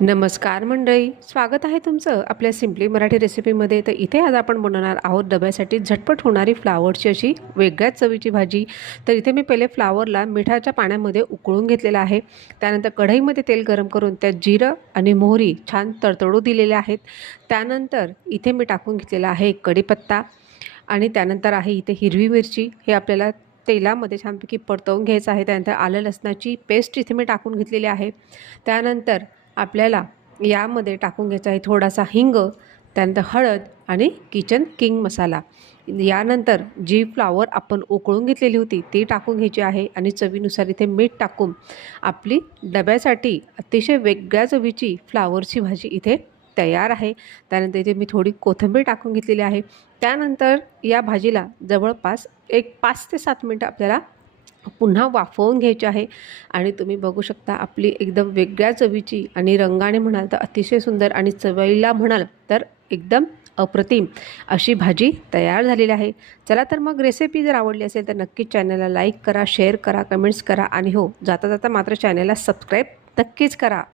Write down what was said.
नमस्कार मंडळी, स्वागत आहे तुमचं आपल्या सिम्पली मराठी रेसिपीमध्ये। तर इथे आज आपण बनवणार आहोत डब्यासाठी झटपट होणारी फ्लावरची अशी वेगळ्याच चवीची भाजी। तर इथे मी पहिले फ्लावरला मिठाच्या पाण्यामध्ये उकळून घेतलेला आहे। त्यानंतर कढईमध्ये तेल गरम करून त्यात जिरं आणि मोहरी छान तडतडू दिलेले आहेत। त्यानंतर इथे मी टाकून घेतलेला आहे कढीपत्ता आणि त्यानंतर आहे इथे हिरवी मिरची। हे आपल्याला तेलामध्ये छानपैकी परतवून घ्यायचं आहे। त्यानंतर आलं लसणाची पेस्ट इथे मी टाकून घेतलेली आहे। त्यानंतर आपल्याला यामध्ये टाकून घ्यायचा आहे थोडासा हिंग, त्यानंतर हळद आणि किचन किंग मसाला। यानंतर जी फ्लावर आपण उकळून घेतलेली होती ती टाकून घ्यायची आहे आणि चवीनुसार इथे मीठ टाकून आपली डब्यासाठी अतिशय वेगळ्या चवीची फ्लावरची भाजी इथे तयार आहे। त्यानंतर इथे मी थोडी कोथिंबीर टाकून घेतलेली आहे। त्यानंतर या भाजीला जवळपास एक 5 ते 7 मिनिटं आपल्याला पुन्हा वाफवून घ्यायची आहे। आणि तुम्ही बघू शकता आपली एकदम वेगळ्या चवीची आणि रंगाने म्हणाल तर अतिशय सुंदर आणि चवीला म्हणाल तर एकदम अप्रतिम अशी भाजी तयार झालेली आहे। चला तर मग रेसिपी जर आवडली असेल तर नक्कीच चॅनलला लाईक करा, शेअर करा, कमेंट्स करा आणि हो, जाता जाता मात्र चॅनलला सबस्क्राईब नक्कीच करा।